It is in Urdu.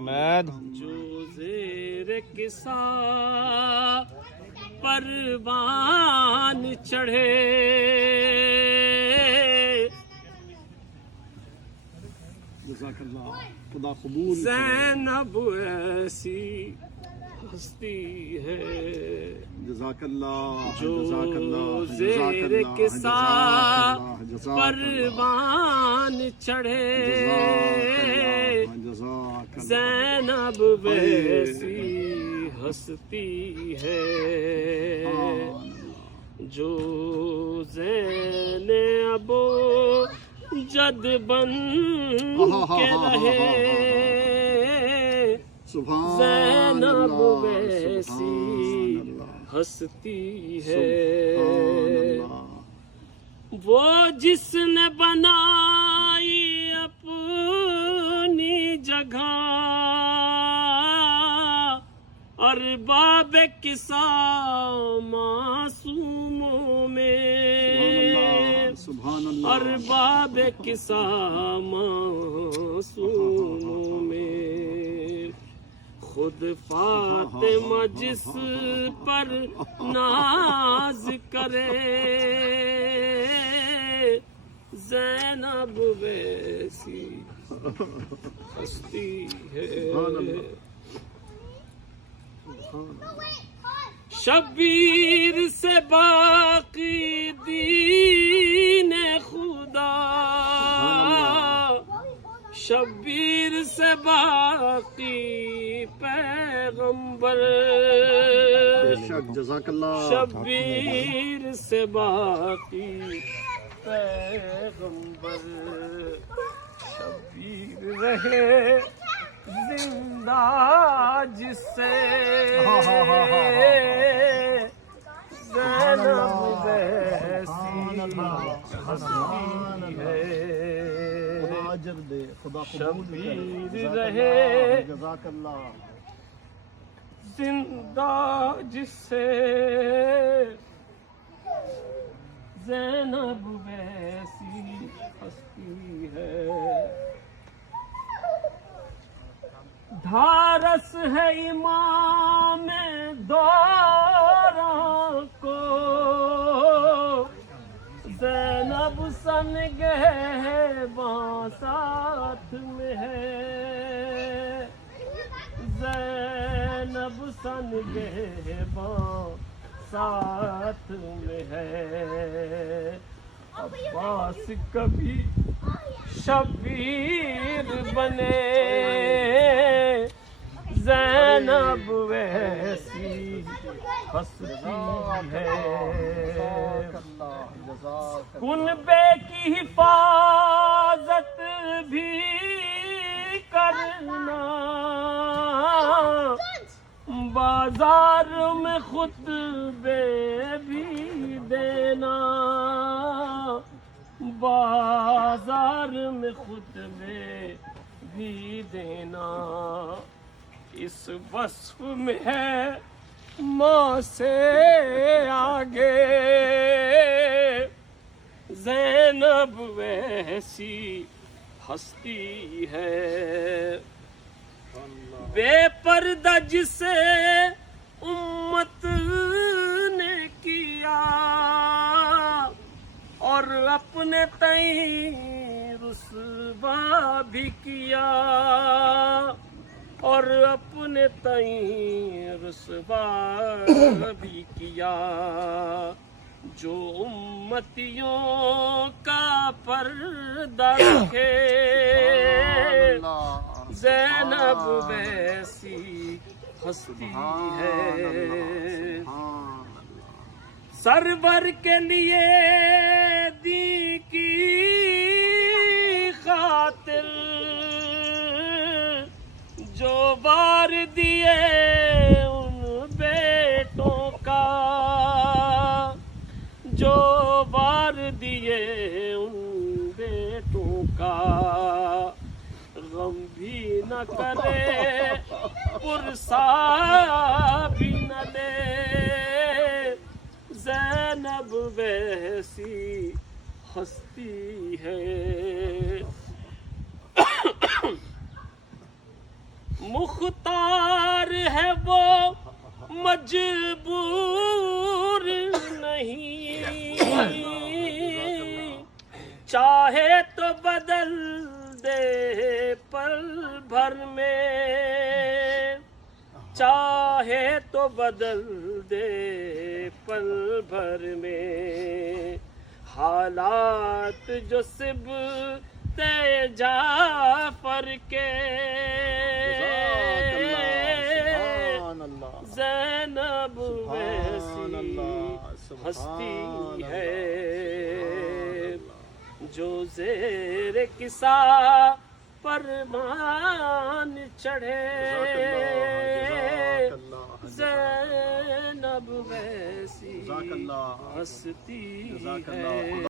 جو زیر کسا پروان چڑھے جزاک اللہ، خدا قبول کرے۔ زینب ایسی ہستی ہے جزاک اللہ، جو جزاک اللہ، زیر کسا پروان چڑھے زینب ویسی ہستی ہے جو زینب جد بن کے رہے زینب ویسی ہستی ہے وہ جس نے بنائی اپنی جگہ ارباب کسا معصوموں میں ارباب کسا معصوموں میں خود فاطمہ جس پر ناز کرے زینب ویسی ہستی ہے شبیر سے باقی دین خدا شبیر سے باقی پیغمبر جزاک اللہ، شبیر سے باقی پیغمبر شبیر رہے زندہ جس سے زینب ویسی ہستی ہے اجر دے، خدا قبول شبیر کرے۔ رہے جزاک اللہ، زندہ جس سے زینب ویسی ہستی ہے دھارس ہے امام دوران کو زینب سن گہباں ساتھ میں ہے زینب سن گہباں ساتھ میں ہے عباس کبھی شبیر بنے زینب ویسی ہستی ہے کنبے کی حفاظت بھی کرنا بازار میں خطبے بھی دینا بازار میں خطبے بھی دینا اس وصف میں ہے ماں سے آگے زینب ویسی ہستی ہے بے پردہ جسے امت نے کیا اور اپنے تئیں رسوا بھی کیا اور اپنے تئیں رسوا بھی کیا جو امتیوں کا پردہ رکھے زینب ویسی ہستی ہے سرور کے لیے دی کی خاطر جو وار دیے ان بیٹوں کا جو وار دیے ان بیٹوں کا غم بھی نہ کرے پرسا بھی نہ لے زینب ویسی ہستی ہے مختار ہے وہ مجبور نہیں، چاہے تو بدل دے پل بھر میں، چاہے تو بدل دے پل بھر میں، حالات جو سبت جعفر کے زینب ویسی ہستی ہے جو زیر کسا فرمان چڑھے، زینب ویسی ہستی ہے۔